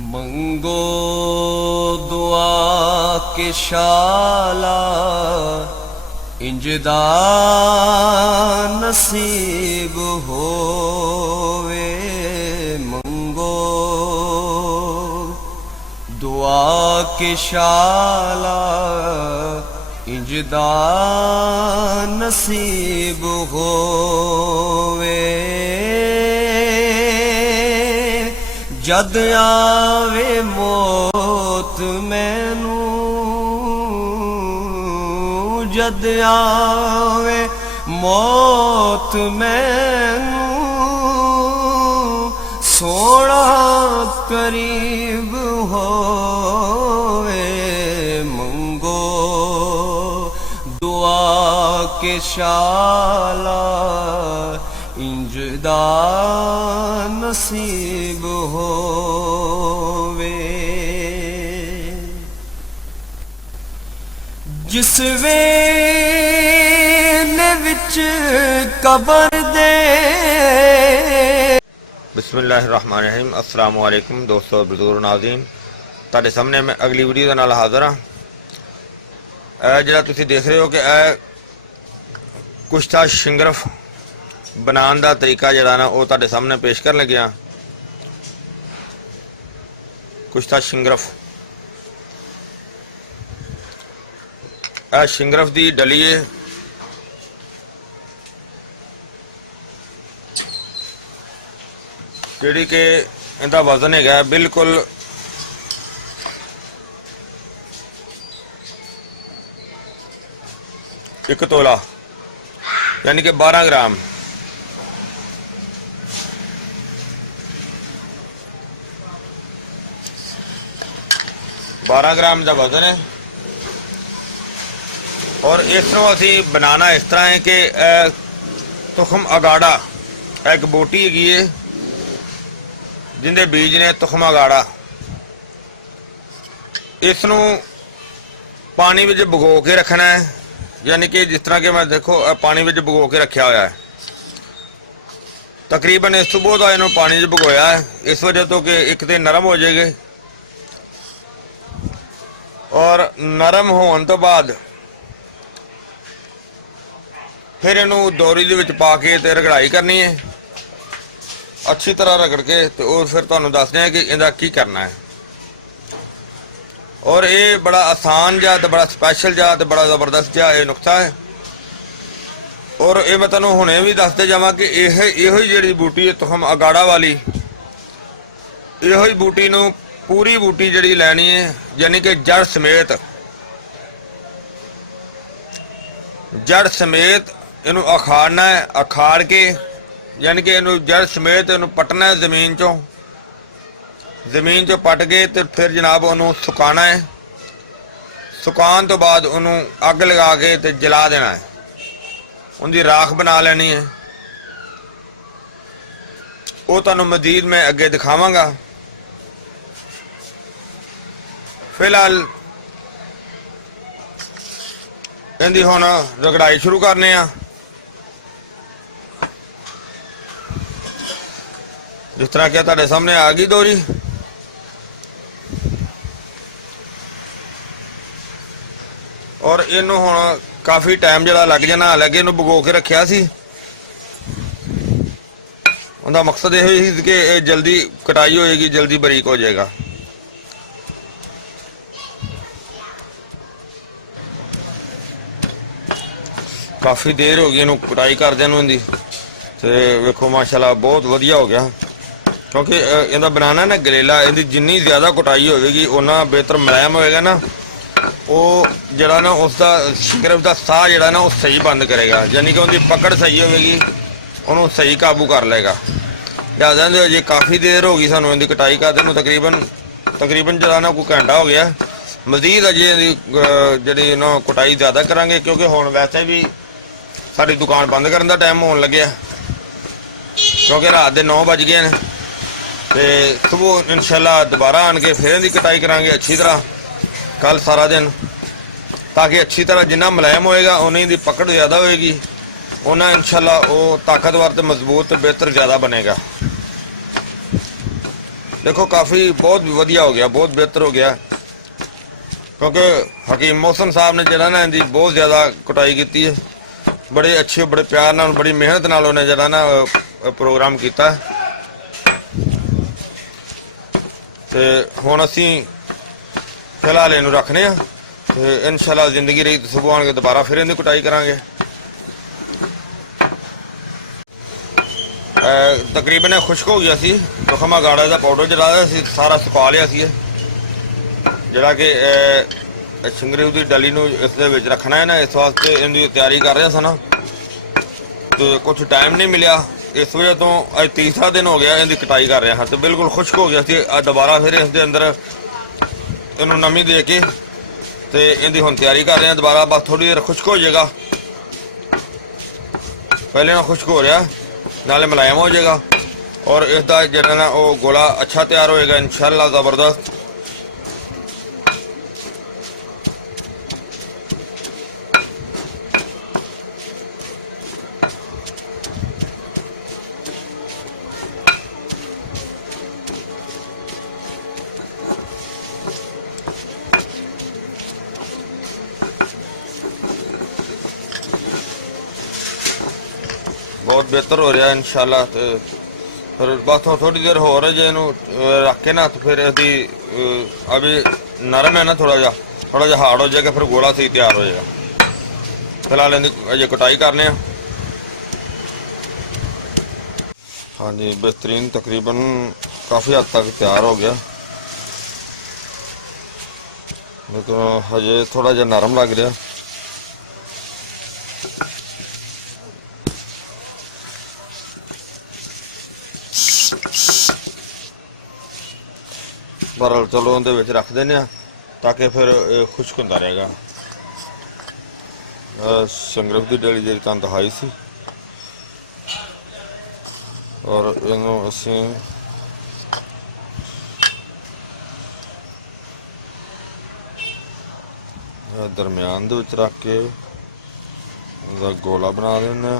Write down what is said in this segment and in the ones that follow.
मंगो दुआ के शाला इंजदा नसीब होवे। मंगो दुआ के शाला इंजदा नसीब होवे। जद आवे मौत मैनू, जद आवे मौत मैनू, सोना करीब होवे। मंगो दुआ के शाला इंजदा नसीब होवे। जिस वेले विच कबर दे। बिस्मिल्लाहिर्रहमानिर्रहीम। अस्सलाम वालेकुम दोस्तों, बुजुर्ग नाज़रीन, तुहाडे सामने मैं अगली वीडियो दे नाल हाज़र हाँ। जिहड़ा तुसीं देख रहे हो कि कुश्ता शिंगरफ बनाने का तरीका जिहड़ा ना वो तुहाडे सामने पेश कर लग्या। कुश्ता शिंगरफ, शिंगरफ की डली है, जिहड़ी कि इहदा वजन है बिल्कुल 1 तोला, यानी कि 12 ग्राम। ग्राम का वजन है। और इसनों असी बनाना इस तरह है कि तुखम अगाड़ा एक बूटी है जिंदे बीज ने तुखम अगाड़ा। इसनों पानी में भगो के रखना है, यानी कि जिस तरह के मैं देखो पानी में भगो के रखा हुआ है। तकरीबन इस सुबह का इन्होंने पानी भगोया है इस वजह तो कि एक तो नरम हो जाएगी, और नरम होने तो बाद फिर इनू डोरी दे विच पा के ते रगड़ाई करनी है अच्छी तरह रगड़ के, तो फिर तुहानूं दसदे हैं कि इहदा की करना है। और ये बड़ा आसान जा ते बड़ा स्पैशल जा ते बड़ा जबरदस्त जा ये नुकसा है। और ये मैं तुहानूं हुणे भी दसदे जावां कि इहो ही जिहड़ी बूटी है तुखम अगाड़ा वाली, इहो ही बूटी नूं पूरी बूटी जिहड़ी लैनी है, यानी कि जड़ समेत इनू अखाड़ना है। अखाड़ के यानी कि इनू जड़ समेत इनू पटना है जमीन चो पट के तो फिर जनाब उन्होंने सुकाना है। सुकान तो बाद उन्होंने अग लगा के तो जला देना है, उनकी राख बना लेनी है। वो तुहानूं मजीद मैं अगे दिखावांगा। फिलहाल इहदी हुण रगड़ाई शुरू करने आ। जिस तरह कि तुहाडे सामने आ गई डोरी, और इनू हुण काफ़ी टाइम जिहड़ा लग जाना, हालांकि इनू भगो के रखिया सी। उनका मकसद यह ही कि जल्दी कटाई होएगी, जल्दी बरीक हो जाएगा। काफ़ी देर हो गई इनू कटाई करदे नूं इहदी, ते वेखो माशाल्लाह बहुत वधिया हो गया। क्योंकि इहदा बनाना ना गलेला, इहदी जिन्नी ज़्यादा कटाई होएगी उन्ना बेहतर मुलायम होएगा ना। वो जड़ा ना उसका शिंगरफ का साह जड़ा ना वो सही बंद करेगा, यानी कि उनकी पकड़ सही होगी, उन्होंने सही काबू कर लेगा। लिहाजा अजे काफ़ी देर हो गई सानू इनकी कटाई करते नूं, तकरीबन जड़ा ना कोई घंटा हो गया। मजीद अजे जी ना कटाई ज़्यादा करांगे, क्योंकि हुण वैसे भी साडी दुकान बंद करने का टाइम होने लगे, क्योंकि रात के 9 बज गए हैं। तो सुबह इंशाल्लाह दोबारा आन के फिर इनकी कटाई करांगे अच्छी तरह कल सारा दिन, ताकि अच्छी तरह जिन्ना मुलायम होएगा उन्नी दी पकड़ ज़्यादा होएगी, उन्ना इंशाल्लाह वो ताकतवर तो मजबूत तो बेहतर ज़्यादा बनेगा। देखो काफ़ी बहुत वधिया हो गया, बहुत बेहतर हो गया, क्योंकि हकीम मोहसन साहब ने जरा ना इनकी बहुत ज़्यादा कुटाई की है, बड़े अच्छे बड़े प्यार नाल बड़ी मेहनत नाल उन्हें जरा ना प्रोग्राम किया। तो हुण असीं फिलहाल इनू रखने आ, तो इंशाअल्लाह जिंदगी रही तो सुबह आण के दोबारा फिर इनकी कुटाई करांगे। तकरीबन खुश्क हो गया सी, तुखमा गाड़ा का पाउडर जरा सारा सुका लिया सी, जरा कि संगरेव की डली नूं इस दे विच रखना है ना, इस वास्ते इनकी तैयारी कर रहे सन, तो कुछ टाइम नहीं मिलिया, इस वजह तो अज तीसरा दिन हो गया इनकी कटाई कर रहे हैं। तो बिल्कुल खुश्क हो गया सी, दोबारा फिर इस दे अंदर इनू नमी दे के तो इनकी हुण तैयारी कर रहे हैं दोबारा, बस थोड़ी देर खुश्क हो जाएगा, पहले ना खुश्क हो रहा नाले मुलायम हो जाएगा, और इसका जो ना वो गोला अच्छा तैयार होएगा इंशाअल्लाह ज़बरदस्त। बहुत बेहतर हो रहा है इंशाअल्लाह। तो फिर बस थोड़ी देर हो रहा है, जो रख के ना तो फिर यदि अभी नरम है ना थोड़ा जा हार्ड हो जाएगा, फिर गोला सही तैयार हो जाएगा। फिलहाल अजे कटाई करने। हाँ जी, बेहतरीन तकरीबन काफ़ी हद तक तैयार हो गया, लेकिन हजे थोड़ा जा नरम लग रहा। बहरहाल चलो उनके विच रख देने ताकि फिर खुश्क होंदा रहेगा। संगरफ की डेली जी तुहानूं दिखाई सी, और इनू असीं दरम्यान दे विच रख के इहदा गोला बना देना।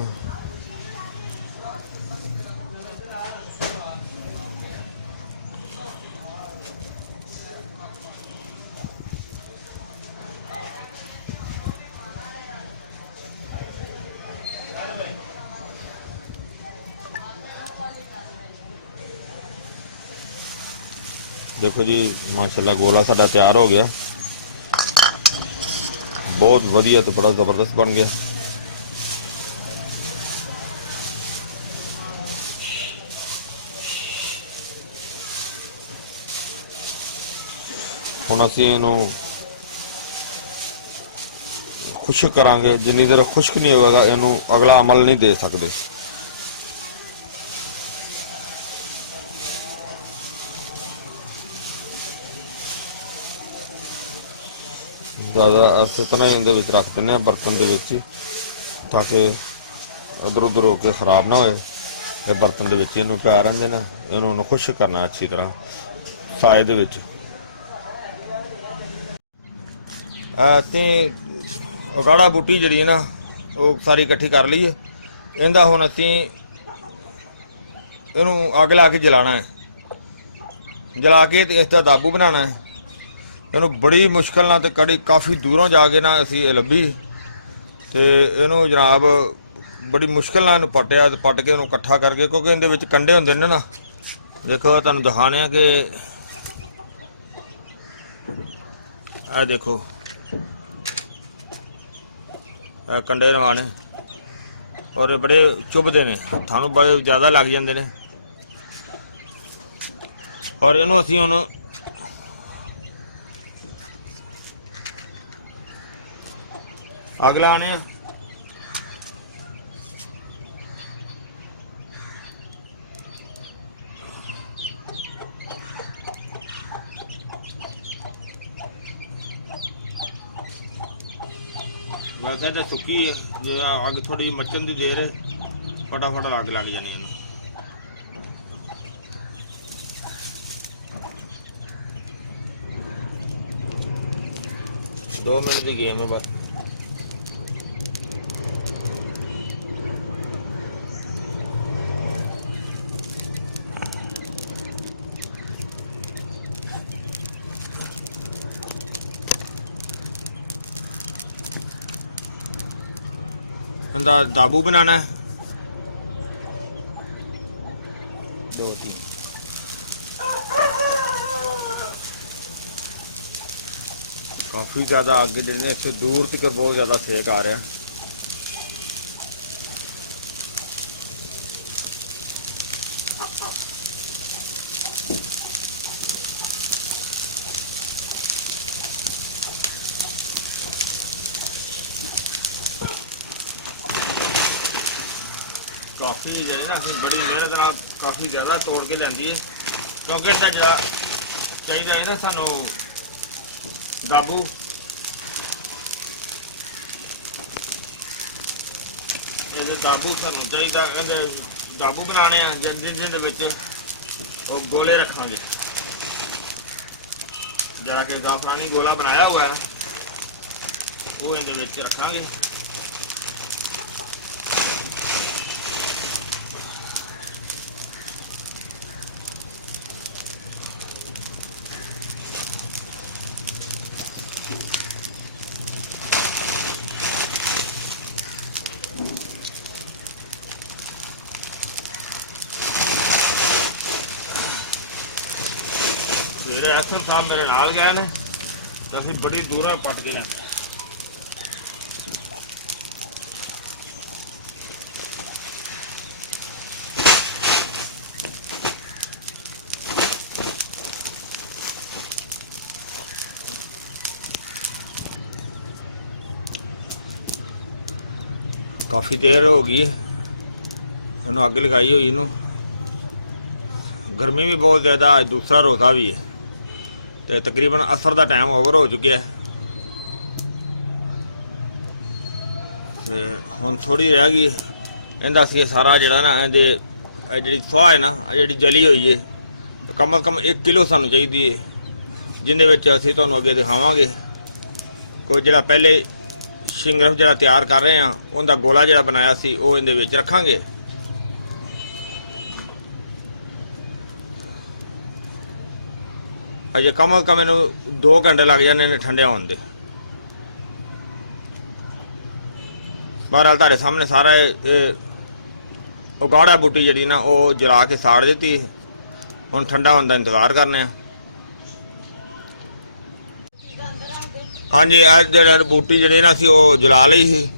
देखो जी माशाल्लाह गोला साडा तैयार हो गया, बहुत वधिया तो बड़ा ज़बरदस्त बन गया। हुण असीं इहनूं खुश्क करांगे, जिन्नी देर खुश्क नहीं होगा इहनूं अगला अमल नहीं दे सकते। ज़्यादा अस इतना ही उहदे विच रख दिंदे आं बर्तन दे विच, ताकि इधर उधर होकर खराब ना होए। ये बर्तन दे विच इहनूं पिया रहिंदे ने, इहनूं खुश्क करना अच्छी तरह साए दे विच। ते गाड़ा बूटी जिहड़ी ना वो सारी इकट्ठी कर ली है, इहदा हुण असीं इहनूं अग ला के जलाना है, जला के ते इसदा दाबू बनाना है। इनू बड़ी मुश्किल ना तो कड़ी काफ़ी दूरों जाके ना असी लभी, तो इनू जनाब बड़ी मुश्किल ना पट्टिया, पट के इकट्ठा करके, क्योंकि इहदे विच कंडे हुंदे ने ना। देखो तुहानूं दिखाने कि आ देखो आ कंडे लवाने, और बड़े चुभदे ने, हत्थां नूं बड़े ज़्यादा लग जांदे ने। और इनू असीं हुण अग लाने। वैसे तो सुकी जो अग थोड़ी मचन की देर है, फटाफट अग लग जानी है। 2 मिनट की गेम है बस। ਇਹਦਾ ਦਾਬੂ ਬਣਾਉਣਾ ਹੈ। 2-3 ਕਾਫੀ ਜ਼ਿਆਦਾ ਅੱਗ ਜਿਹੜੇ ਨੇ ਇੱਥੇ ਦੂਰ ਤੱਕ ਬਹੁਤ ਜ਼ਿਆਦਾ ਸੇਕ ਆ ਰਿਹਾ। ਕਾਫੀ ਜਿਹੜੇ ਨਾ ਅਸੀਂ ਬੜੀ ਮਿਹਨਤ ਨਾਲ ਕਾਫੀ ਜ਼ਿਆਦਾ ਤੋੜ ਕੇ ਲੈਂਦੀ ਹੈ, ਕਿਉਂਕਿ ਇਹਦਾ ਜਿਹੜਾ ਚਾਹੀਦਾ ਹੈ ਨਾ ਸਾਨੂੰ ਦਾਬੂ, ਇਹਦੇ ਦਾਬੂ ਸਾਨੂੰ ਚਾਹੀਦਾ। ਇਹਦੇ ਦਾਬੂ ਬਣਾਉਣੇ ਆ ਜਿਹਦੇ ਵਿੱਚ ਉਹ ਗੋਲੇ ਰੱਖਾਂਗੇ। ਜਿਹੜਾ ਕਿ ਜ਼ਾਫਰਾਨੀ ਗੋਲਾ ਬਣਾਇਆ ਹੋਇਆ ਹੈ ਉਹ ਇਹਦੇ ਵਿੱਚ ਰੱਖਾਂਗੇ। ਸਵੇਰੇ ਅਕਸਰ ਸਾਹਿਬ ਮੇਰੇ ਨਾਲ ਗਏ ਨੇ ਤੇ ਅਸੀਂ ਬੜੀ ਦੂਰੋਂ ਪੱਟ ਕੇ ਲਿਆਂਦੇ। ਕਾਫੀ ਦੇਰ ਹੋ ਗਈ ਇਹਨੂੰ ਅੱਗ ਲਗਾਈ ਹੋਈ ਨੂੰ। ਗਰਮੀ ਵੀ ਬਹੁਤ ਜ਼ਿਆਦਾ, ਅੱਜ ਦੂਸਰਾ ਰੋਜ਼ਾ ਵੀ ਹੈ ਤੇ ਤਕਰੀਬਨ ਅਸਰ ਦਾ ਟਾਈਮ ਓਵਰ ਹੋ ਚੁੱਕਿਆ ਤੇ ਹੁਣ ਥੋੜੀ ਰਹਿ ਗਈ। ਇਹਦਾ ਅਸੀਂ ਸਾਰਾ ਜਿਹੜਾ ਨਾ ਇਹਦੇ ਜਿਹੜੀ ਸੁਆਹ ਹੈ ਨਾ, ਜਿਹੜੀ ਜਲੀ ਹੋਈ ਹੈ, ਕਮ ਅਜ਼ ਕਮ 1 ਕਿਲੋ ਸਾਨੂੰ ਚਾਹੀਦੀ ਹੈ, ਜਿਹਦੇ ਵਿੱਚ ਅਸੀਂ ਤੁਹਾਨੂੰ ਅੱਗੇ ਦਿਖਾਵਾਂਗੇ। ਕੋਈ ਜਿਹੜਾ ਪਹਿਲੇ ਸ਼ਿੰਗਰਫ ਜਿਹੜਾ ਤਿਆਰ ਕਰ ਰਹੇ ਹਾਂ ਉਹਦਾ ਗੋਲਾ ਜਿਹੜਾ ਬਣਾਇਆ ਸੀ ਉਹ ਇਹਦੇ ਵਿੱਚ ਰੱਖਾਂਗੇ। ਅਜੇ ਕਮ ਅਜ਼ ਕਮ ਇਹਨੂੰ 2 ਘੰਟੇ ਲੱਗ ਜਾਂਦੇ ਨੇ ਠੰਡੇ ਹੋਣ ਦੇ। ਬਹਰਹਾਲ ਤੁਹਾਡੇ ਸਾਹਮਣੇ ਸਾਰਾ ਉਹ ਗਾੜਾ ਬੂਟੀ ਜਿਹੜੀ ਨਾ ਉਹ ਜਲਾ ਕੇ ਸਾੜ ਦਿੱਤੀ। ਹੁਣ ਠੰਡਾ ਹੋਣ ਦਾ ਇੰਤਜ਼ਾਰ ਕਰਨੇ ਆ। ਹਾਂਜੀ, ਅੱਜ ਜਿਹੜੀ ਬੂਟੀ ਜਿਹੜੀ ਨਾ ਅਸੀਂ ਉਹ ਜਲਾ ਲਈ ਸੀ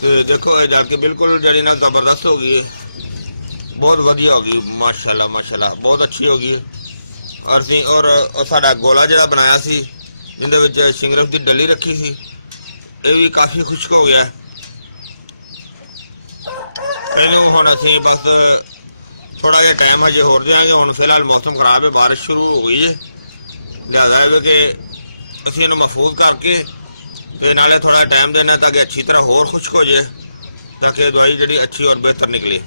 ਤੇ ਦੇਖੋ ਇਹ ਜਾ ਕੇ ਬਿਲਕੁਲ ਜਿਹੜੀ ਨਾ ਜ਼ਬਰਦਸਤ ਹੋ ਗਈ ਹੈ, ਬਹੁਤ ਵਧੀਆ ਹੋ ਗਈ, ਮਾਸ਼ਾਅੱਲਾ ਮਾਸ਼ਾਅੱਲਾ, ਬਹੁਤ ਅੱਛੀ ਹੋ ਗਈ। ਔਰ ਸਾਡਾ ਗੋਲਾ ਜਿਹੜਾ ਬਣਾਇਆ ਸੀ ਜਿਹਦੇ ਵਿੱਚ ਸ਼ਿੰਗਰਫ ਦੀ ਡਲੀ ਰੱਖੀ ਸੀ ਇਹ ਵੀ ਕਾਫੀ ਖੁਸ਼ਕ ਹੋ ਗਿਆ। ਇਹਨੂੰ ਹੁਣ ਅਸੀਂ ਬਸ ਥੋੜਾ ਜਿਹਾ ਟਾਈਮ ਹਜੇ ਹੋਰ ਦਿਆਂਗੇ। ਹੁਣ ਫਿਲਹਾਲ ਮੌਸਮ ਖਰਾਬ ਹੈ, ਬਾਰਿਸ਼ ਸ਼ੁਰੂ ਹੋ ਗਈ ਹੈ, ਲਿਹਾਜ਼ਾ ਹੈ ਕਿ ਅਸੀਂ ਇਹਨੂੰ ਮਹਿਫੂਜ਼ ਕਰਕੇ ਤੇ ਨਾਲੇ ਥੋੜਾ ਟਾਈਮ ਦੇਣਾ ਤਾਂ ਕਿ ਅੱਛੀ ਤਰ੍ਹਾਂ ਹੋਰ ਖੁਸ਼ਕ ਹੋ ਜਾਏ, ਤਾਂ ਕਿ ਦਵਾਈ ਜਿਹੜੀ ਅੱਛੀ ਔਰ ਬਿਹਤਰ ਨਿਕਲੇ।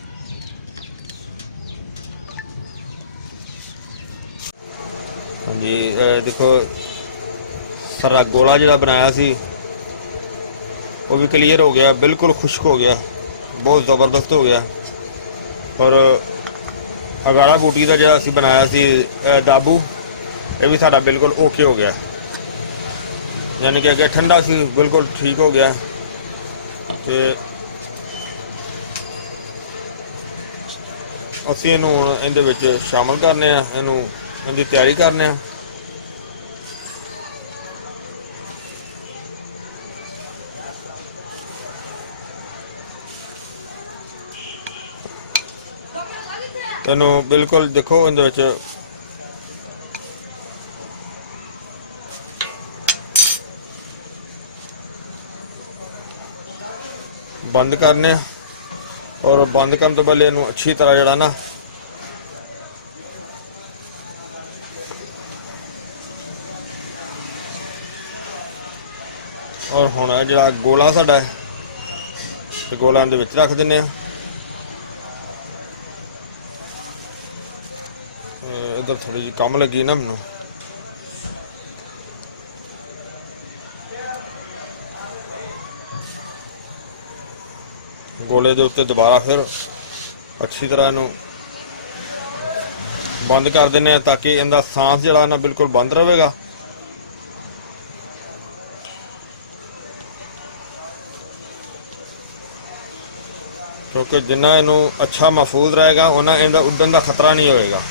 ਹਾਂਜੀ, ਦੇਖੋ ਸਾਰਾ ਗੋਲਾ ਜਿਹੜਾ ਬਣਾਇਆ ਸੀ ਉਹ ਵੀ ਕਲੀਅਰ ਹੋ ਗਿਆ, ਬਿਲਕੁਲ ਖੁਸ਼ਕ ਹੋ ਗਿਆ, ਬਹੁਤ ਜ਼ਬਰਦਸਤ ਹੋ ਗਿਆ। ਔਰ ਅਗਾੜਾ ਬੂਟੀ ਦਾ ਜਿਹੜਾ ਅਸੀਂ ਬਣਾਇਆ ਸੀ ਦਾਬੂ, ਇਹ ਵੀ ਸਾਡਾ ਬਿਲਕੁਲ ਓਕੇ ਹੋ ਗਿਆ, ਯਾਨੀ ਕਿ ਅੱਗੇ ਠੰਡਾ ਸੀ ਬਿਲਕੁਲ ਠੀਕ ਹੋ ਗਿਆ। ਤੇ ਅਸੀਂ ਇਹਨੂੰ ਹੁਣ ਇਹਦੇ ਵਿੱਚ ਸ਼ਾਮਲ ਕਰਨੇ ਆ, ਇਹਦੀ ਤਿਆਰੀ ਕਰਨੇ ਆ। ਇਹਨੂੰ ਬਿਲਕੁਲ ਦੇਖੋ ਇਹਦੇ ਵਿੱਚ ਬੰਦ ਕਰਨੇ ਆ। ਔਰ ਬੰਦ ਕਰਨ ਤੋਂ ਪਹਿਲੇ ਇਹਨੂੰ ਅੱਛੀ ਤਰ੍ਹਾਂ ਜਿਹੜਾ ਨਾ ਔਰ ਹੁਣ ਜਿਹੜਾ ਗੋਲਾ ਸਾਡਾ ਹੈ ਤੇ ਗੋਲਾ ਦੇ ਵਿੱਚ ਰੱਖ ਦਿੰਨੇ ਆ। ਇੱਧਰ ਥੋੜੀ ਜਿਹੀ ਕੰਮ ਲੱਗੀ ਨਾ ਮੈਨੂੰ, ਗੋਲੇ ਦੇ ਉੱਤੇ ਦੁਬਾਰਾ ਫਿਰ ਅੱਛੀ ਤਰ੍ਹਾਂ ਇਹਨੂੰ ਬੰਦ ਕਰ ਦਿੰਨੇ ਆ, ਤਾਂ ਕਿ ਇਹਦਾ ਸਾਂਸ ਜਿਹੜਾ ਨਾ ਬਿਲਕੁਲ ਬੰਦ ਰਹੇਗਾ। ਕਿਉਂਕਿ ਜਿੰਨਾ ਇਹਨੂੰ ਅੱਛਾ ਮਹਿਫੂਜ਼ ਰਹੇਗਾ ਉਹਨਾਂ ਇਹਦਾ ਉੱਡਣ ਦਾ ਖਤਰਾ ਨਹੀਂ ਹੋਏਗਾ।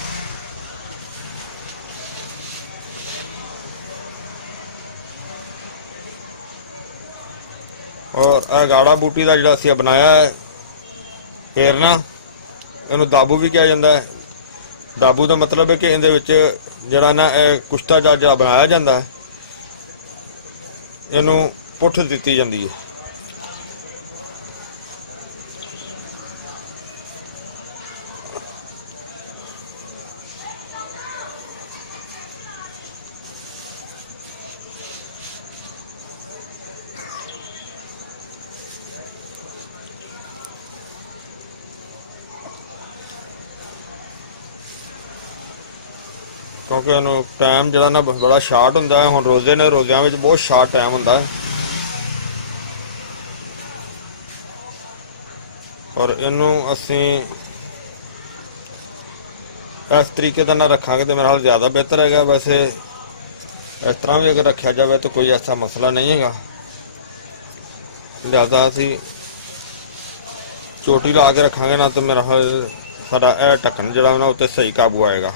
ਔਰ ਇਹ ਗਾੜਾ ਬੂਟੀ ਦਾ ਜਿਹੜਾ ਅਸੀਂ ਬਣਾਇਆ ਹੈ ਫੇਰਨਾ, ਇਹਨੂੰ ਦਾਬੂ ਵੀ ਕਿਹਾ ਜਾਂਦਾ ਹੈ। ਦਾਬੂ ਦਾ ਮਤਲਬ ਹੈ ਕਿ ਇਹਦੇ ਵਿੱਚ ਜਿਹੜਾ ਨਾ ਇਹ ਕੁਸ਼ਤਾ ਜਿਹੜਾ ਬਣਾਇਆ ਜਾਂਦਾ ਹੈ ਇਹਨੂੰ ਪੁੱਠ ਦਿੱਤੀ ਜਾਂਦੀ ਹੈ। ਕਿਉਂਕਿ ਇਹਨੂੰ ਟਾਈਮ ਜਿਹੜਾ ਨਾ ਬੜਾ ਸ਼ਾਰਟ ਹੁੰਦਾ ਹੈ। ਹੁਣ ਰੋਜ਼ੇ ਨੇ, ਰੋਜ਼ਿਆਂ ਵਿੱਚ ਬਹੁਤ ਸ਼ਾਰਟ ਟਾਈਮ ਹੁੰਦਾ ਹੈ ਔਰ ਇਹਨੂੰ ਅਸੀਂ ਇਸ ਤਰੀਕੇ ਦਾ ਨਾ ਰੱਖਾਂਗੇ ਤੇ ਮੇਰੇ ਹਾਲ ਜ਼ਿਆਦਾ ਬਿਹਤਰ ਹੈਗਾ। ਵੈਸੇ ਇਸ ਤਰ੍ਹਾਂ ਵੀ ਅਗਰ ਰੱਖਿਆ ਜਾਵੇ ਤਾਂ ਕੋਈ ਐਸਾ ਮਸਲਾ ਨਹੀਂ ਹੈਗਾ। ਲਿਹਾਜ਼ਾ ਅਸੀਂ ਚੋਟੀ ਲਾ ਕੇ ਰੱਖਾਂਗੇ ਨਾ ਤਾਂ ਮੇਰਾ ਹਾਲ ਸਾਡਾ ਇਹ ਢੱਕਣ ਜਿਹੜਾ ਨਾ ਉੱਤੇ ਸਹੀ ਕਾਬੂ ਆਏਗਾ।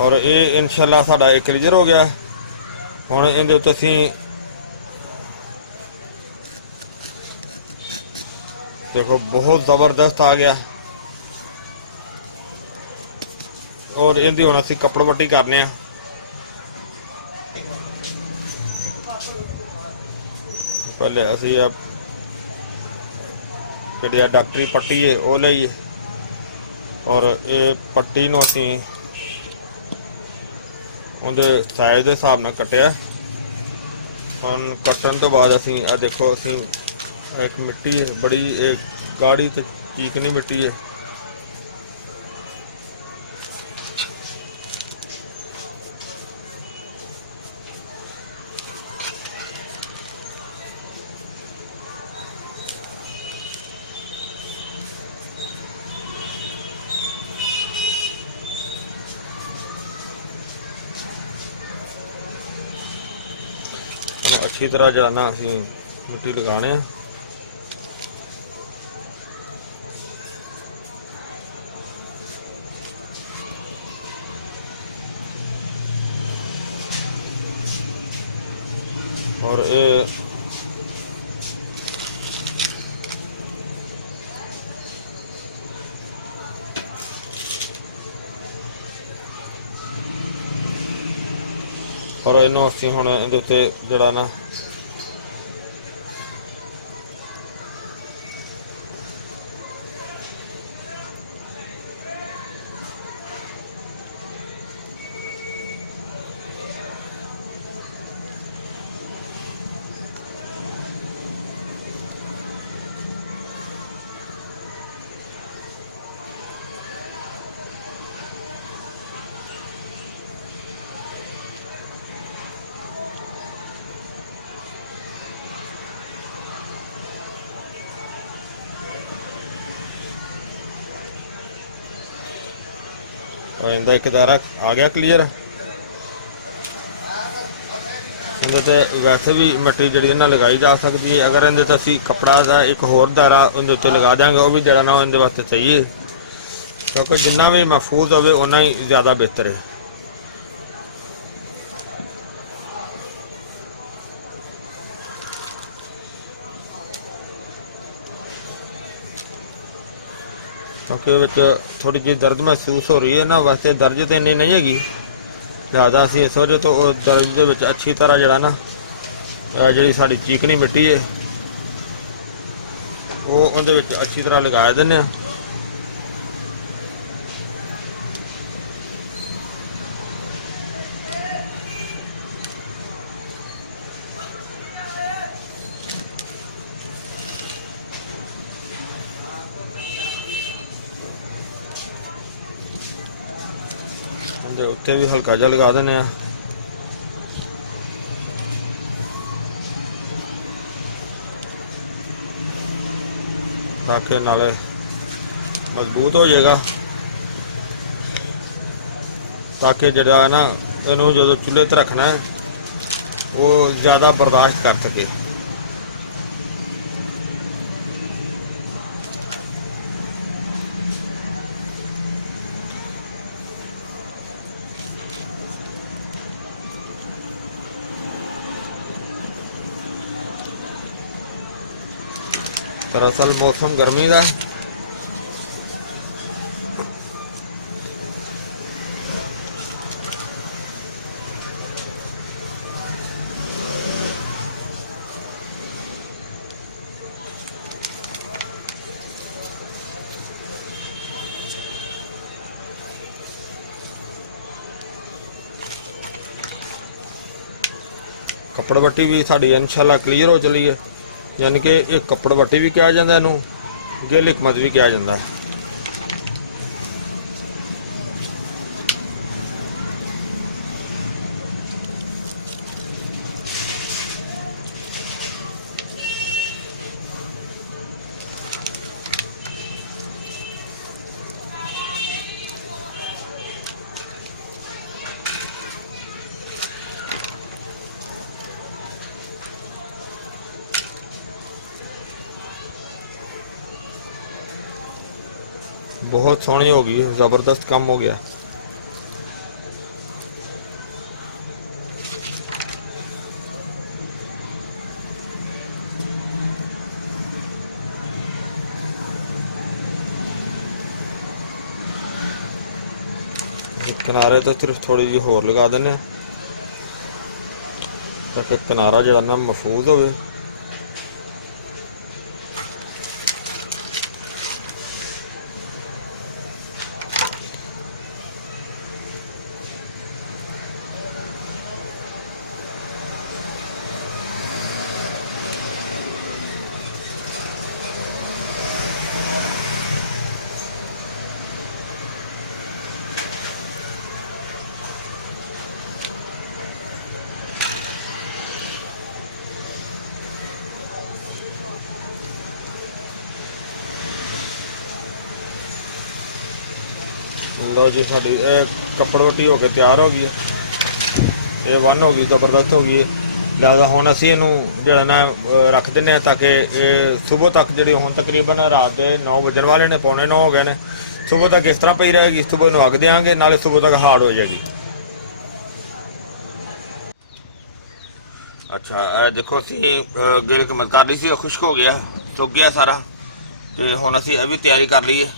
ਔਰ ਇਹ ਇਨਸ਼ਾਅੱਲਾ ਸਾਡਾ ਇੱਕ ਕਲੀਅਰ ਹੋ ਗਿਆ। ਹੁਣ ਇਹਦੇ ਉੱਤੇ ਅਸੀਂ ਦੇਖੋ ਬਹੁਤ ਜ਼ਬਰਦਸਤ ਆ ਗਿਆ ਔਰ ਇਹਦੀ ਹੁਣ ਅਸੀਂ ਕੱਪੜ ਵੱਟੀ ਕਰਨੇ ਆ। ਪਹਿਲੇ ਅਸੀਂ ਜਿਹੜੀ ਆ ਡਾਕਟਰੀ ਪੱਟੀ ਹੈ ਉਹ ਲਈਏ ਔਰ ਇਹ ਪੱਟੀ ਨੂੰ ਅਸੀਂ ਉਹਦੇ ਸਾਈਜ਼ ਦੇ ਹਿਸਾਬ ਨਾਲ ਕੱਟਿਆ। ਹੁਣ ਕੱਟਣ ਤੋਂ ਬਾਅਦ ਅਸੀਂ ਆ ਦੇਖੋ ਅਸੀਂ ਇੱਕ ਮਿੱਟੀ ਹੈ ਬੜੀ ਇਹ ਗਾੜੀ ਤੇ ਚੀਕਨੀ ਮਿੱਟੀ ਹੈ। अच्छी तरह जो ना असी मिट्टी लगाने और ये और इन्हों असी हुण इहदे उत्ते जिहड़ा ना इनका एक दायरा आ गया क्लीयर। इहदे ते वैसे भी मिट्टी जिहड़ी इन्हां लगाई जा सकती है। अगर इहदे ते असीं कपड़ा का एक होर दायरा इहदे उत्ते लगा देंगे वो भी जिहड़ा ना इहदे वास्ते सही है, क्योंकि जिन्ना भी महफूज होवे उन्ना ही ज़्यादा बेहतर है। क्योंकि थोड़ी जी दर्द महसूस हो रही है ना, वैसे दर्द तो इन्नी नहीं हैगी। लिहाजा असीं इस वजह तो दर्द दे विच अच्छी तरह जिहड़ा ना जिहड़ी साडी चीकनी मिट्टी है वो उहदे विच अच्छी तरह लगा दिंदे आ। उत्ते भी हल्का जा लगा देने। ਤਾਂ ਕਿ ਨਾਲੇ ਮਜ਼ਬੂਤ ਹੋ ਜਾਏਗਾ, ਤਾਂ ਕਿ ਜਿਹੜਾ ਹੈ ਨਾ ਇਹਨੂੰ ਜਦੋਂ ਚੁੱਲ੍ਹੇ ਤੇ ਰੱਖਣਾ ਹੈ ਉਹ ਜ਼ਿਆਦਾ ਬਰਦਾਸ਼ਤ ਕਰ ਸਕੇ। दरअसल मौसम गर्मी का है, ਕੱਪੜ ਵੱਟੀ ਵੀ ਸਾਡੀ ਇਨਸ਼ਾਅੱਲਾ ਕਲੀਅਰ ਹੋ ਚਲੀ ਹੈ। यानी कि एक कपड़ वट्टी भी कहा जाता है, इनू गिल हिकमत भी कहा जाता है। बहुत सोहनी हो गई, ज़बरदस्त काम हो गया। किनारे तो सिर्फ थोड़ी जी होर लगा देने ताकि किनारा जो ना महफूज हो। लो जी, साड़ी कपड़ वट्टी होके तैयार हो गई है, ये वन हो गई, जबरदस्त हो गई है। लिहाजा हुण असीं इहनूं जिहड़ा ना रख दिंदे हां ताकि सुबह तक जिहड़ी हुण तकरीबन रात के 9 बजण वाले ने, 9:15 हो गए ने, सुबह तक इस तरह पई रहेगी। सुबह नूं अग देंगे, नाले सुबह तक हार्ड हो जाएगी। अच्छा देखो, असीं गिल कमत कर ली सी, खुश्क हो गया, सुक गया सारा, तो हुण असीं ये भी तैयारी कर ली है,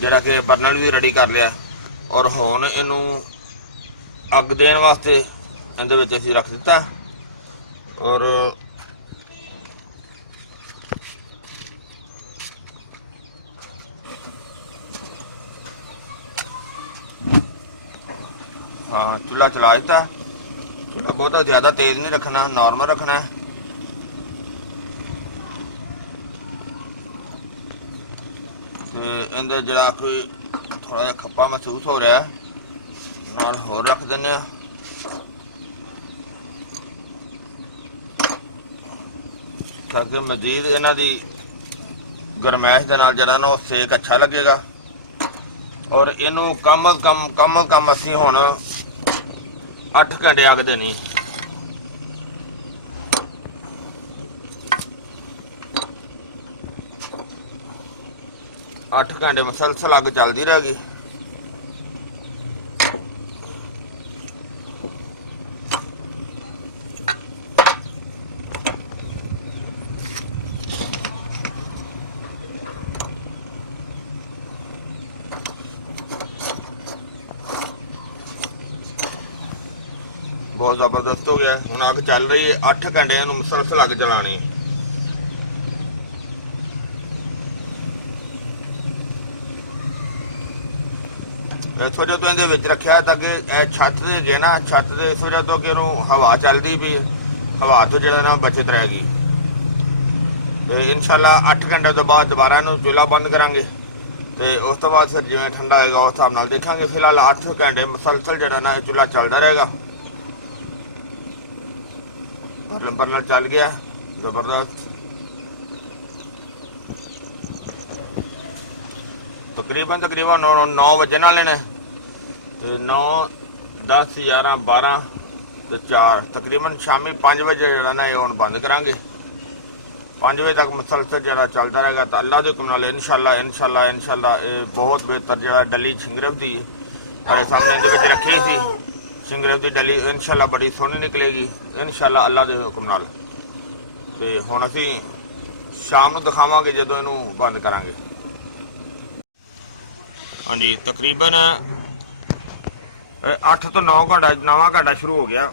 ਜਿਹੜਾ ਕਿ ਬਰਨਰ ਵੀ ਰੈਡੀ ਕਰ ਲਿਆ। ਔਰ ਹੁਣ ਇਹਨੂੰ ਅੱਗ ਦੇਣ ਵਾਸਤੇ ਇਹਦੇ ਵਿੱਚ ਅਸੀਂ ਰੱਖ ਦਿੱਤਾ। ਔਰ हाँ, चूल्हा चला ਦਿੱਤਾ। चूल्हा बहुत ज़्यादा तेज़ नहीं रखना, नॉर्मल रखना है। अंदर जरा कोई थोड़ा जिहा खप्पा महसूस हो रहा है, नाल होर रख दिंदे आ। ताकि मजीद इन्हां दी गरमैश दे नाल जरा ना सेक अच्छा लगेगा। और इनू कम अज कम असीं हुण 8 घंटे अग देनी। 8 घंटे मुसलसल अग चलती रहेगी। बहुत जबरदस्त हो गया। हुण अग चल रही है, 8 घंटे मुसलसल अग चलानी। इस वजह तो इहदे विच रखिया ताकि छत से जे ना, छत से इस वजह तो कि हवा चलती पई, हवा तो जिहड़ा ना बचत रहेगी। तो इंशाअल्लाह 8 घंटे तो बाद दोबारा इहनूं चूल्हा बंद करांगे, तो उस तो बाद फिर जिवें ठंडा होएगा उस हिसाब नाल देखांगे। फिलहाल 8 घंटे मुसलसल जिहड़ा ना चूल्हा चलता रहेगा। बर्नर चल गया, जबरदस्त। ਤਕਰੀਬਨ 9 ਵਜੇ ਵਾਲੇ ਨੇ ਤੇ 9 10 11 12 ਤੇ 4 ਤਕਰੀਬਨ ਸ਼ਾਮੀ 5 ਵਜੇ ਜਿਹੜਾ ਨਾ ਇਹ ਹੁਣ ਬੰਦ ਕਰਾਂਗੇ। 5 ਵਜੇ ਤੱਕ ਮੁਸਲਸਲ ਜਿਹੜਾ ਚੱਲਦਾ ਰਹੇਗਾ ਤਾਂ ਅੱਲਾ ਦੇ ਹੁਕਮ ਨਾਲ ਇਨਸ਼ਾਅੱਲਾ ਇਹ ਬਹੁਤ ਬਿਹਤਰ ਜਿਹੜਾ ਡਲੀ ਸਿੰਗਰਫ ਦੀ ਸਾਡੇ ਸਾਹਮਣੇ ਦੇ ਵਿੱਚ ਰੱਖੀ ਸੀ ਸਿੰਗਰਫ ਦੀ ਡਲੀ ਇਨਸ਼ਾਅੱਲਾ ਬੜੀ ਸੋਹਣੀ ਨਿਕਲੇਗੀ ਇਨਸ਼ਾਅੱਲਾ ਅੱਲਾ ਦੇ ਹੁਕਮ ਨਾਲ। ਤੇ ਹੁਣ ਅਸੀਂ ਸ਼ਾਮ ਨੂੰ ਦਿਖਾਵਾਂਗੇ ਜਦੋਂ ਇਹਨੂੰ ਬੰਦ ਕਰਾਂਗੇ। ਹਾਂਜੀ ਤਕਰੀਬਨ 8 ਤੋਂ 9 ਘੰਟਾ ਨਵਾਂ ਘੰਟਾ ਸ਼ੁਰੂ ਹੋ ਗਿਆ।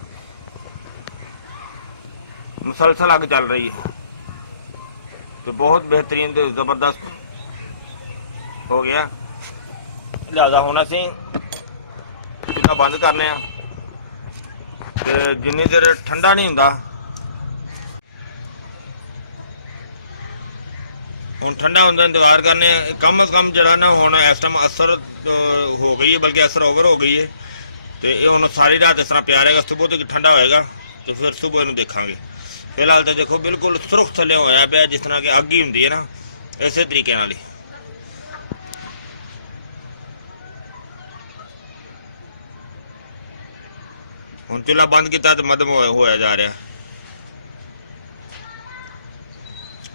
ਮੁਸਲਸਲ ਅੱਗ ਚੱਲ ਰਹੀ ਹੈ ਤੇ ਬਹੁਤ ਬਿਹਤਰੀਨ ਤੇ ਜ਼ਬਰਦਸਤ ਹੋ ਗਿਆ। ਲਿਆਦਾ ਹੁਣ ਅਸੀਂ ਚੁੱਲ੍ਹਾ ਬੰਦ ਕਰਨੇ ਆ ਤੇ ਜਿੰਨੀ ਦੇਰ ਠੰਡਾ ਨਹੀਂ ਹੁੰਦਾ ਹੁਣ ਠੰਡਾ ਹੁੰਦਾ ਇੰਤਜ਼ਾਰ ਕਰਨੇ ਆ। ਕਮ ਅਜ਼ ਕਮ ਜਿਹੜਾ ਨਾ ਹੁਣ ਇਸ ਟਾਈਮ ਅਸਰ ਹੋ ਗਈ ਹੈ ਬਲਕਿ ਅਸਰ ਓਵਰ ਹੋ ਗਈ ਹੈ ਤੇ ਇਹ ਹੁਣ ਸਾਰੀ ਰਾਤ ਇਸ ਤਰ੍ਹਾਂ ਪਿਆ ਰਹੇਗਾ। ਸੁਬਹ ਤੱਕ ਠੰਡਾ ਹੋਏਗਾ ਤੇ ਫਿਰ ਸੁਬਹ ਇਹਨੂੰ ਦੇਖਾਂਗੇ। ਫਿਲਹਾਲ ਤਾਂ ਦੇਖੋ ਬਿਲਕੁਲ ਸੁਰਖ ਥੱਲੇ ਹੋਇਆ ਪਿਆ ਜਿਸ ਤਰ੍ਹਾਂ ਕਿ ਅੱਗ ਹੀ ਹੁੰਦੀ ਹੈ ਨਾ ਇਸੇ ਤਰੀਕੇ ਨਾਲ ਹੀ। ਹੁਣ ਚੁੱਲ੍ਹਾ ਬੰਦ ਕੀਤਾ ਤੇ ਮੱਧਮ ਹੋਇਆ ਜਾ ਰਿਹਾ।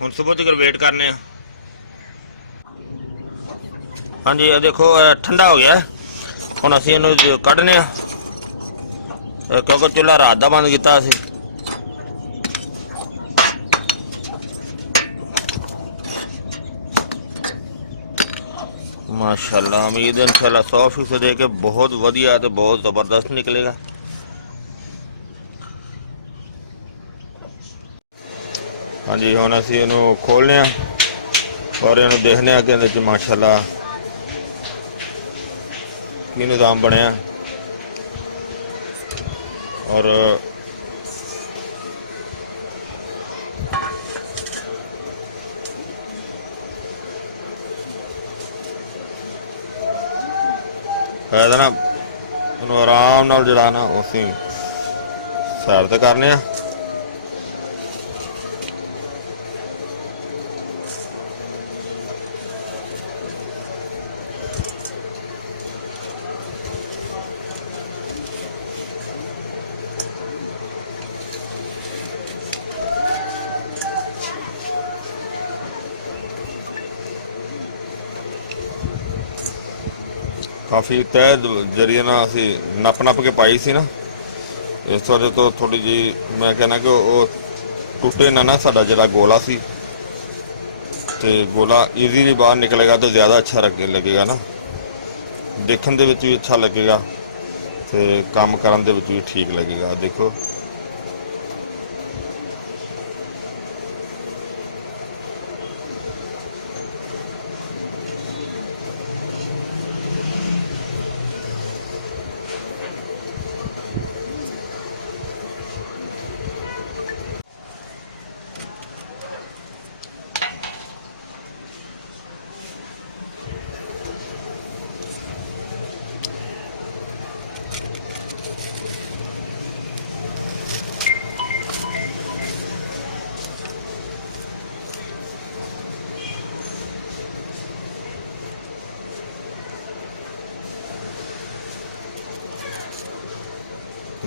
ਹੁਣ ਸੁਬਹ ਤੱਕ ਵੇਟ ਕਰਨੇ ਆ। ਹਾਂਜੀ ਇਹ ਦੇਖੋ ਠੰਡਾ ਹੋ ਗਿਆ। ਹੁਣ ਅਸੀਂ ਇਹਨੂੰ ਕੱਢਨੇ ਆ ਕਿਉਂਕਿ ਚੁੱਲ੍ਹਾ ਰਾਤ ਦਾ ਬੰਦ ਕੀਤਾ ਅਸੀਂ। ਮਾਸ਼ਾਅੱਲਾ ਉਮੀਦ ਹੈ ਇਨਸ਼ਾਅੱਲਾ 100% ਦੇ ਕੇ ਬਹੁਤ ਵਧੀਆ ਤੇ ਬਹੁਤ ਜ਼ਬਰਦਸਤ ਨਿਕਲੇਗਾ। ਹਾਂਜੀ ਹੁਣ ਅਸੀਂ ਇਹਨੂੰ ਖੋਲ੍ਹਨੇ ਆ ਔਰ ਇਹਨੂੰ ਦੇਖਦੇ ਆ ਕਿ ਇਹਦੇ 'ਚ ਮਾਸ਼ਾਅੱਲਾ ਕੀ ਨਿਜ਼ਾਮ ਬਣਿਆ ਔਰ ਫਾਇਦਾ ਨਾ ਉਹਨੂੰ ਆਰਾਮ ਨਾਲ ਜਿਹੜਾ ਨਾ ਅਸੀਂ ਸਾਈਡ ਤੇ ਕਰਨੇ ਆ। ਕਾਫੀ ਤਹਿ ਜਰੀਏ ਨਾਲ ਅਸੀਂ ਨੱਪ ਕੇ ਪਾਈ ਸੀ ਨਾ ਇਸ ਵਜ੍ਹਾ ਤੋਂ ਥੋੜੀ ਜੀ ਮੈਂ ਕਹਿੰਦਾ ਕਿ ਉਹ ਟੁੱਟੇ ਨਾ ਸਾਡਾ ਜਿਹੜਾ ਗੋਲਾ ਸੀ ਤੇ ਗੋਲਾ ਈਜ਼ੀਲੀ ਬਾਹਰ ਨਿਕਲੇਗਾ ਤਾਂ ਜ਼ਿਆਦਾ ਅੱਛਾ ਲੱਗੇਗਾ ਨਾ, ਦੇਖਣ ਦੇ ਵਿੱਚ ਵੀ ਅੱਛਾ ਲੱਗੇਗਾ ਤੇ ਕੰਮ ਕਰਨ ਦੇ ਵਿੱਚ ਵੀ ਠੀਕ ਲੱਗੇਗਾ। ਦੇਖੋ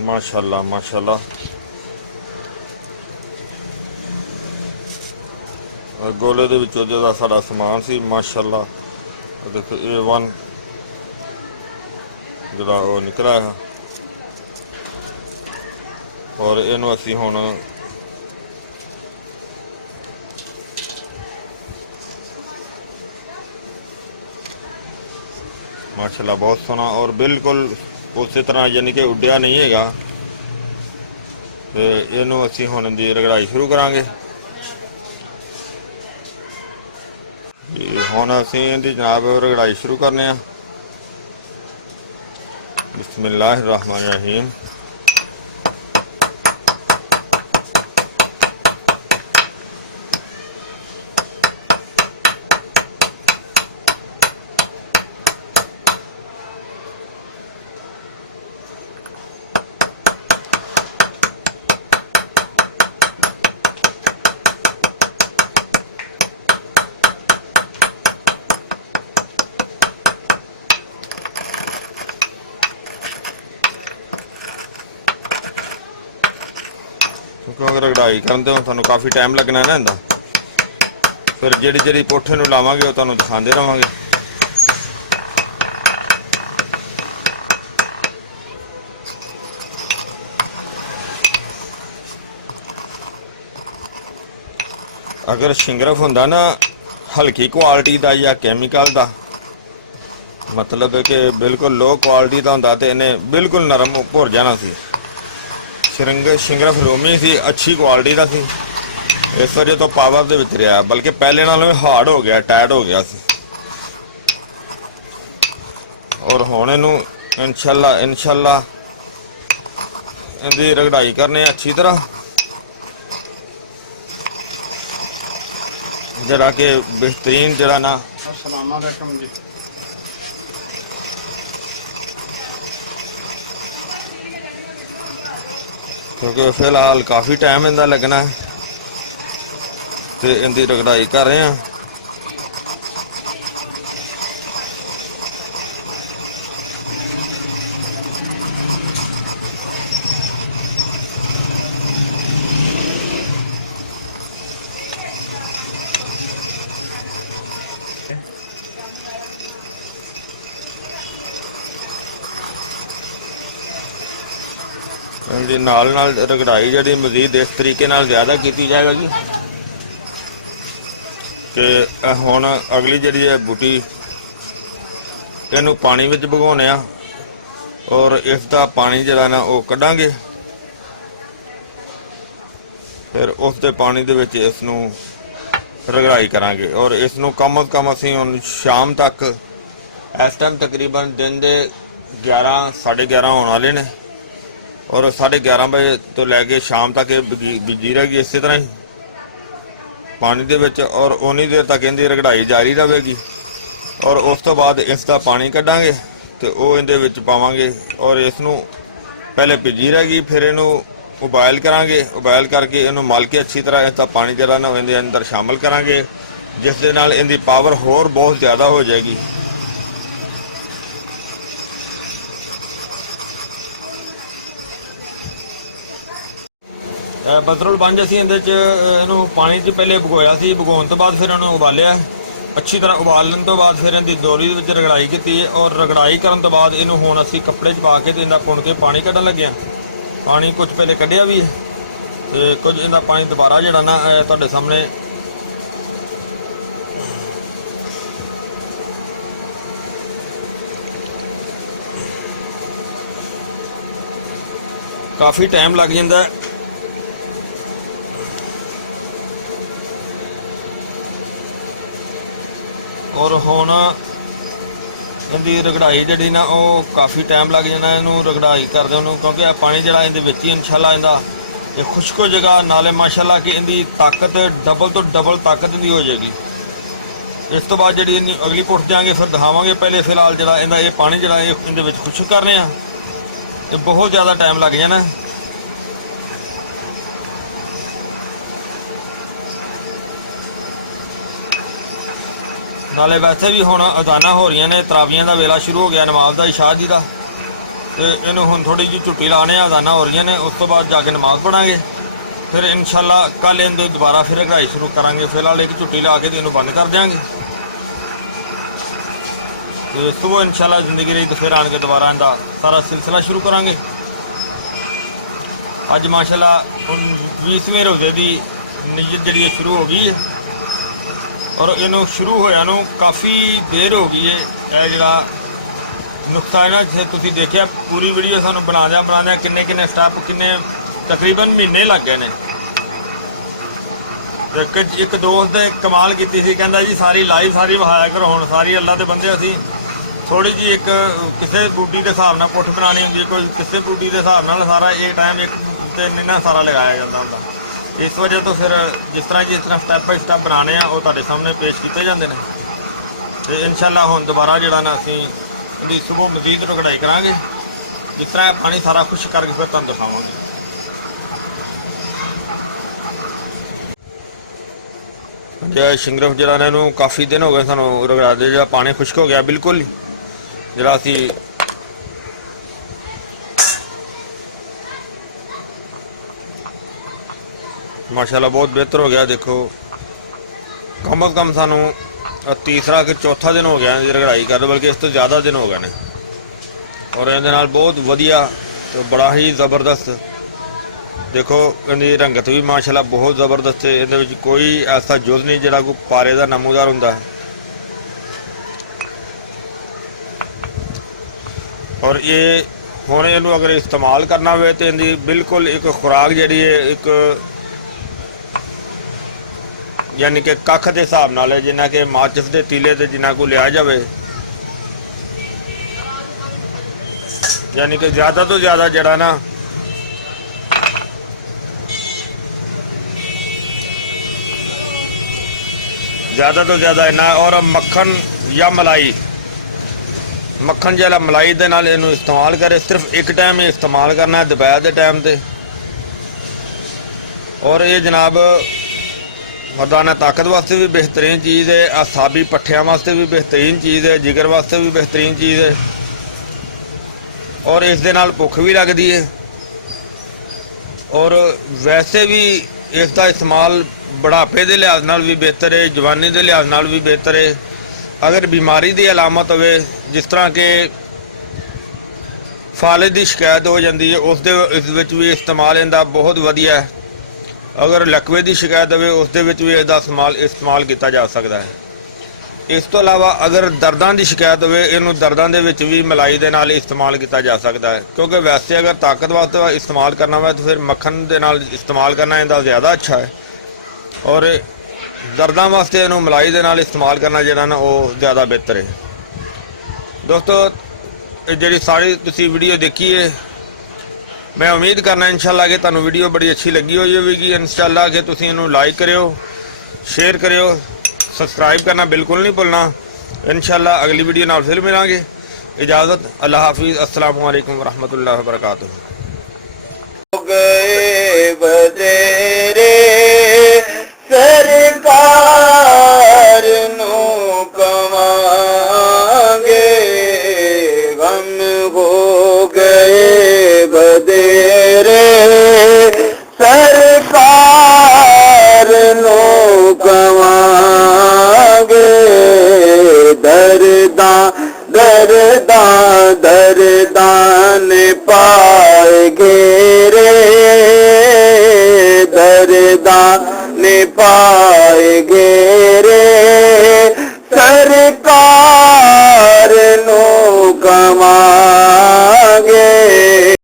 माशाल्लाह माशाल्लाह गोले ਦੇ ਵਿੱਚੋਂ ਜਿਹੜਾ ਸਾਡਾ ਸਮਾਨ ਸੀ ਮਾਸ਼ਾਅੱਲਾ ਦੇਖੋ A1 ਜਿਹੜਾ ਉਹ ਨਿਕਲਿਆ ਹੈ ਔਰ ਇਹਨੂੰ ਅਸੀਂ ਹੁਣ ਮਾਸ਼ਾਅੱਲਾ ਬਹੁਤ ਸੋਹਣਾ ਔਰ ਬਿਲਕੁਲ ਉਸੇ ਤਰ੍ਹਾਂ ਯਾਨੀ ਕਿ ਉੱਡਿਆ ਨਹੀਂ ਹੈਗਾ ਤੇ ਇਹਨੂੰ ਅਸੀਂ ਹੁਣ ਦੀ ਰਗੜਾਈ ਸ਼ੁਰੂ ਕਰਾਂਗੇ। ਹੁਣ ਅਸੀਂ ਇਹਦੀ ਜਨਾਬ ਰਗੜਾਈ ਸ਼ੁਰੂ ਕਰਨੇ ਆ। ਬਿਸਮਿल्लाहिर रहमानिर रहीम। ਕਿਉਂਕਿ ਰਗੜਾਈ ਕਰਨ ਤੇ ਤੁਹਾਨੂੰ ਕਾਫੀ ਟਾਈਮ ਲੱਗਣਾ ਨਾ ਇਹਦਾ। ਫਿਰ ਜਿਹੜੀ ਪੁੱਠੇ ਨੂੰ ਲਾਵਾਂਗੇ ਉਹ ਤੁਹਾਨੂੰ ਦਿਖਾਉਂਦੇ ਰਹਾਂਗੇ। अगर शिंगरफ होंदा ना हल्की क्वालिटी का या कैमिकल का, मतलब है कि बिल्कुल लो क्वालिटी का होंदा तो इन्हें बिल्कुल नरम भुर जाना सी। शिंगरफ रोमी सी, अच्छी क्वालिटी का सी, इस वजह तो पावर दे विच रहा, बल्कि पहले नालों हार्ड हो गया, टाइट हो गया सी। और हुण इहनूं इंशाअल्लाह इहदी रगड़ाई करने अच्छी तरह, जरा कि बेहतरीन जरा ना। अस्सलाम वालेकुम जी। क्योंकि फिलहाल काफ़ी टाइम इनका लगना है तो इनकी रगड़ाई कर रहे हैं। इनकी नाल रगड़ाई जी मजीद इस तरीके ज़्यादा की जाएगा जी कि हुण अगली जी बूटी इनू पानी में भगोने आ और इसका पानी जरा ना वो कढ़ांगे, फिर उसके पानी दे विच इसनू रगड़ाई करांगे। और इसनू कम अज कम असीं हुण शाम तक, इस टाइम तकरीबन दिन के 11 साढ़े 11 होने वाले ने और 11:30 बजे तो लैके शाम तक बीजी रहेगी इस तरह ही पानी दे विच। और उन्नी देर तक इनकी रगड़ाई जारी रहेगी और उस तो बाद इसका पानी कढ़ांगे तो वो इहदे विच पावांगे और इसनू पहले भिजी रहेगी, फिर इनू उबाइल करांगे, उबाइल करके इनू मल के अच्छी तरह इसका पानी जरा ना इहदे अंदर शामिल करांगे, जिस दे नाल इहदी पावर होर बहुत ज़्यादा हो जाएगी। बदरुल बंज असीं इहदे च इहनूं पानी च पहले भगोया सी, भगोण तो बाद फिर इहनूं उबालिया अच्छी तरह, उबालन तो बाद फिर इहदी दोरी दे विच रगड़ाई की और रगड़ाई करन तो बाद इहनूं हुण असीं कपड़े च पा के ते इहदा पुण के पानी कड्ढण लगे। पानी कुछ पहले कढ़िया भी ते कुछ इहदा पानी दोबारा जिहड़ा ना तुहाडे सामने काफ़ी टाइम लग जाता है। और हुण इहदी रगड़ाई जिहड़ी ना वो काफ़ी टाइम लग जाना इहनूं रगड़ाई करदे नूं, क्योंकि पानी जिहड़ा इहदे विच ही इंशाअल्लाह इहदा ये खुश्क हो जाएगा, नाले माशाअल्लाह कि इहदी ताकत डबल तो डबल ताकत इहदी हो जाएगी। इस तो बाद जिहड़ी अगली पुठ जाएंगे फिर दिखावांगे। पहले फिलहाल जिहड़ा इहदा ये पानी जिहड़ा इहदे विच खुश्क कर रहे हैं, ये बहुत ज़्यादा टाइम लग जाना। नाले वैसे भी हुण अजाना हो रही ने, तरावियां का वेला शुरू हो गया नमाज का, इशा जी का, तो इन्हूं हुण थोड़ी जी झुट्टी लाने अजाना हो रही ने, उस तो बाद जाके नमाज पढ़ांगे, फिर इंशाअल्लाह कल इहदी दोबारा फिर रगड़ाई शुरू करांगे। फिलहाल एक झुट्टी ला के इहनूं बंद कर देंगे तो सुबह इंशाअल्लाह जिंदगी रही तो फिर आन के दोबारा इहदा सारा सिलसिला शुरू करांगे। अज माशाअल्लाह 20वें रोजे की नीयत जिहड़ी शुरू हो गई है और इनू शुरू होया नू काफ़ी देर हो गई है। यह जिहड़ा नुक्सा है ना, जे तुसीं देखिया पूरी वीडियो सानू बनांदे किन्ने किन्ने स्टैप किन्ने तकरीबन महीने लग गए ने। एक दोस्त ने कमाल की सी, कहंदा जी सारी लाइव सारी वहाया करो, हुण सारी अल्लाह दे बंदे असीं थोड़ी जी एक किसी बूटी के हिसाब नाल पुठ बनानी होंदी, कोई किसी बूटी के हिसाब नाल सारा एक टाइम एक ते नहीं ना सारा लगाया जाता होंदा। इस वजह तो फिर जिस तरह स्टैप बाई स्टैप बनाने हैं वो तुहाडे सामने पेश किए जाते हैं। तो इंशाअल्लाह हुण दोबारा जिहड़ा ना असीं इहदी सुबह मजीद रगड़ाई करांगे, जिस तरह पानी सारा खुश करके फिर तुहानूं दिखावांगे। जो शिंगरफ जिहड़ा ना इहनूं काफ़ी दिन हो गए सानूं रगड़ाते, जिहड़ा पानी खुश्क हो गया बिल्कुल ही, जिहड़ा असीं माशाल्लाह बहुत बेहतर हो गया। देखो कम अज कम सानू तीसरा कि चौथा दिन हो गया रगड़ाई कर, बल्कि इस तो ज़्यादा दिन हो गए ने। और इहदे नाल बहुत वधिया तो बड़ा ही ज़बरदस्त देखो इहदी रंगत भी माशाल्लाह बहुत ज़बरदस्त है। इहदे विच कोई ऐसा जुज़ नहीं जिहड़ा कोई पारे दा नमूदार हुंदा है। और ये हुण इहनूं अगर इस्तेमाल करना होवे तो इहदी बिल्कुल एक खुराक जिहड़ी है एक यानी कि कख के हिसाब नाल है, जिन्ना कि माचिस के तीले ते जिन्ना को लिया जाए, यानी कि ज़्यादा तो ज़्यादा जड़ा ना ज़्यादा तो ज़्यादा इन्ना। और मक्खन या मलाई, मक्खन जरा मलाई दे नाल इहनूं इस्तेमाल करे। सिर्फ एक टाइम ही इस्तेमाल करना है, दोपहर के टाइम ते। और ये जनाब मर्दाना ताकत वास्ते भी बेहतरीन चीज़ है, असाबी पट्ठियां वास्ते भी बेहतरीन चीज़ है, जिगर वास्ते भी बेहतरीन चीज़ है। और इस दे नाल भुख भी लगती है। और वैसे भी इसका इस्तेमाल बुढ़ापे के लिहाज नाल भी बेहतर है, जवानी के लिहाज नाल भी बेहतर है। अगर बीमारी की अलामत हो जिस तरह के फाले की शिकायत हो जाती है, उस भी इस्तेमाल इनका बहुत वधिया है। अगर लकवे की शिकायत हो उस भी इसका इस्तेमाल किया जा सकता है। इस तो इलावा अगर दर्दां की शिकायत हो, इनू दर्दां दे विच भी मलाई दे नाल इस्तेमाल किया जा सकता है। क्योंकि वैसे अगर ताकत वास्ते इस्तेमाल करना हो तो फिर मक्खन दे नाल इस्तेमाल करना इनका ज़्यादा अच्छा है। और दर्दां वास्ते इनू मलाई दे नाल इस्तेमाल करना जिहड़ा ना वो ज़्यादा बेहतर है। दोस्तों जी सारी तुसी वीडियो देखी है, मैं उम्मीद करना इंशाल्लाह कि तुहानू वीडियो बड़ी अच्छी लगी हुई होगी। इंशाल्लाह कि तुसी इनू लाइक करियो, शेयर करियो, सब्सक्राइब करना बिल्कुल नहीं भुलना। इंशाल्लाह अगली वीडियो नाल फिर मिलांगे। इजाज़त, अल्लाह हाफिज़, अस्सलामु अलैकुम वरहमतुल्लाहि वबरकातुहू। गए बदेरे सरकार नू कवांगे, गम हो गए बदेरे सरकार नू कवांगे। दर्दां ने पाए घेरे, दर्दां ने पाए